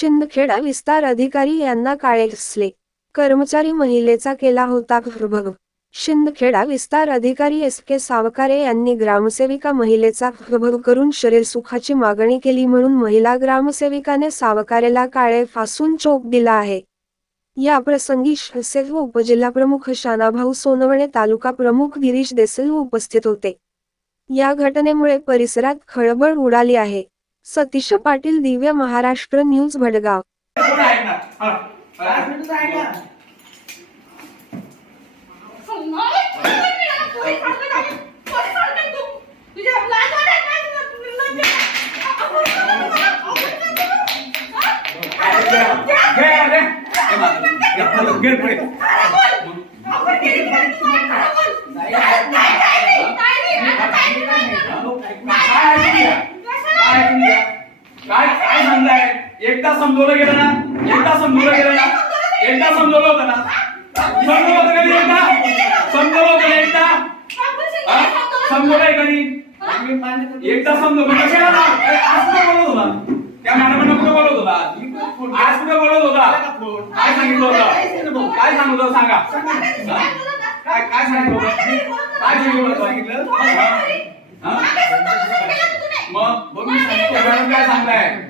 शिंदखेडा विस्तार अधिकारी यांना काळे असले. कर्मचारी महिलेचा केला होता भग शिंदखेडा विस्तार अधिकारी एस के सावकारे यांनी ग्रामसेविका महिलेचा भग करून शरीर सुखाची मागणी केली म्हणून महिला ग्रामसेविकाने सावकारेला काळे फासून चोप दिला आहे. या प्रसंगी शिवसेना उपजिल्हाप्रमुख शानाभाऊ सोनवणे तालुका प्रमुख गिरीश देसल उपस्थित होते. या घटनेमुळे परिसरात खळबळ उडाली आहे. Satish Patil Divya Maharashtra news Bhadgaon Get ready ना? हा. पाच मिनिटं आहे ना. घे, घे. हे बघ. घे, चला, घे पुढे. काय ऐकून घ्या. काय ऐकून घ्या. काय काय सांगताय एकदा समजवलं गेलं ना? एकदा समजवलं गेलं ना? एकदा समजवलं होतं ना? समजवलं होतं कधी एकदा? समजवलं होतं एकदा? हा? समजवलंय कधी? एकदा समजवलं. कशाला ना? आज कुठे बोलत होता? त्या मॅडमांना कुठे बोलत होता? आज कुठे बोलत होता? काय सांगितलं होतं? काय सांगितलं होतं? सांगा. काय काय सांगितलं होतं? काय सांगितलं होतं? मग मग मी सांगितलं. काय सांगताय?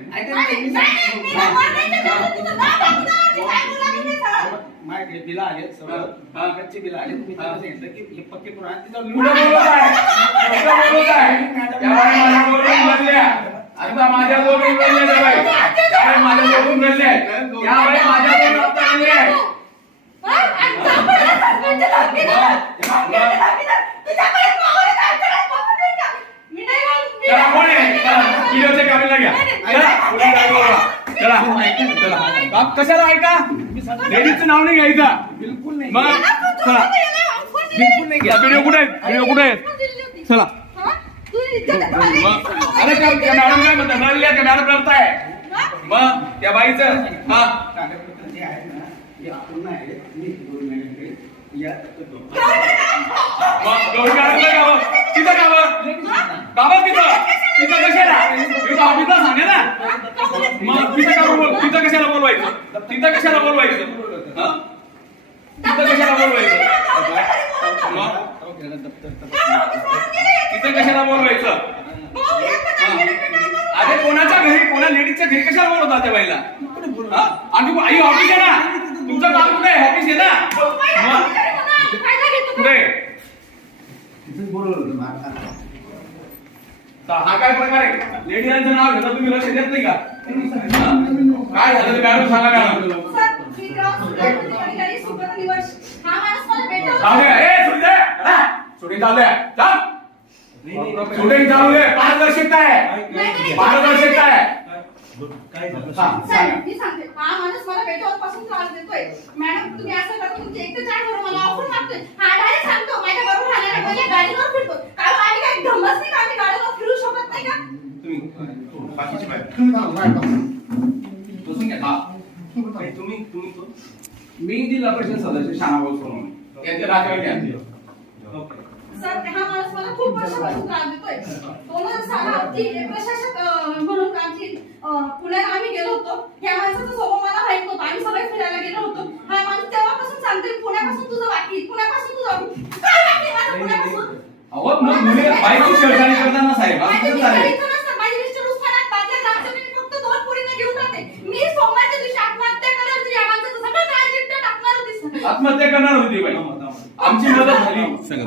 माझ्याकडे बिलं आले सगळं. कच्चे बिलं आले मी त्यांना सांगितलं की हे पक्के करून आण. तिथं कुठं बोलत आहे कुठं बोलत आहे त्यावेळी माझ्या बोलून बोलल्या आता माझ्या बोलून बोलले त्यावेळी त्यावेळी माझ्या बोलून बोलले त्यावेळी माझ्या बोलून आता बोलले चला कोण आहे चला व्हिडिओच्या कॅमेरा घ्या चला पुढे काय बोलवा. चला चला बाप कशाला ऐका लेडीजचं नाव नाही घ्यायचं. बिलकुल नाही. मग चला. बिलकुल नाही या व्हिडिओ कुठे आहेत? व्हिडिओ कुठे आहेत? चला. मग अरे त्या त्या मॅडम काय म्हणतात? रडल्या त्या मॅडम रडताय मग त्या बाईचं हा. कागदपत्र जे आहे ना हे अपूर्ण आहे मी दोन महिन्याकडे या मग गौरी तिथं. तिथं तिथं कशाला? तिथं ऑफिसला सांगे ना. मग तिथं का बोल तिथं कशाला बोलवायचं? तिथं कशाला बोलवायचं? हा? तिथं कशाला बोलवायचं? तिथं कशाला बोलवायचं? अरे कोणाच्या घरी कोणा लेडीजच्या घरी कशाला बोलवता त्या बाईला? हा? आणि तू- आई ऑफिस आहे ना? तुमचं काम कुठे आहे? ऑफिस आहे ना? मग कुठे? आहे? तिथंच बोलवलं होतं. तर हा काय प्रकार आहे? लेडीजांचं नाव घेता तुम्ही लक्ष देत नाही का? काय झालं? ते मॅडम सांगा मॅडम. चालू आहे ए सुटी हा? चालू आहे चल शूटिंग चालू आहे पारदर्शकता आहे. पारदर्शकता आहे. हा, सांगा. मी सांगते हा माणूस मला त्रास देतोय. मॅडम तुम्ही असं करता एक तर चार मला ऑफर मागतोय. हा डायरेक्ट सांगतो माझ्या बरोबर राहणार पहिले गाडीवर फिरतो कारण आम्ही काय धमच नाही का आम्ही गाडीवर फिरू शकत नाही का तुम्ही बाकीची बाहेर. बसून घ्या हा. तुम्ही तुम्ही तुम्ही कोण? मी जिल्हा परिषद सदस्य शानाभाऊ सोनवणे. यांचे राजवाडी आणले सर हा माणूस मला खूप वर्षापासून त्रास देतोय. दोन हजार सहा ती प्रशासक अं, म्हणून आमची अं, पुण्यात आम्ही गेलो होतो. ह्या माणसाचा स्वभाव मला माहीत नव्हता. आम्ही सगळे फिरायला गेलो होतो. हा माणूस तेव्हापासून सांगतोय पुण्यापासून तुझं बाकी पुण्यापासून तुझं काय माझं पुण्यापासून? अहो मग मुली बाईची छेडछाडी करताना साहेब असं माझे कसं मिस्टर चालेल आत्महत्या करणार होती बाई. आमची मदत झाली. चल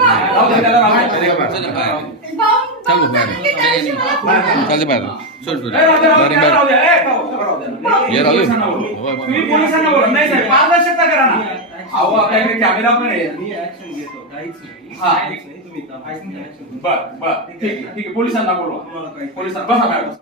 चालते बाहेर. सोड सोड. बाहेर बाहेर. ये. तुम्ही पोलिसांना. नाही साहेब पारदर्शकता करा ना. अहो आपल्याकडे कॅमेरा पण आहे. मी ऍक्शन घेतो. काहीच नाही. हा. तुम्ही. बर बर. ठीक आहे ठीक आहे. पोलिसांना बोलवा. पोलिसांना बसा मॅडम.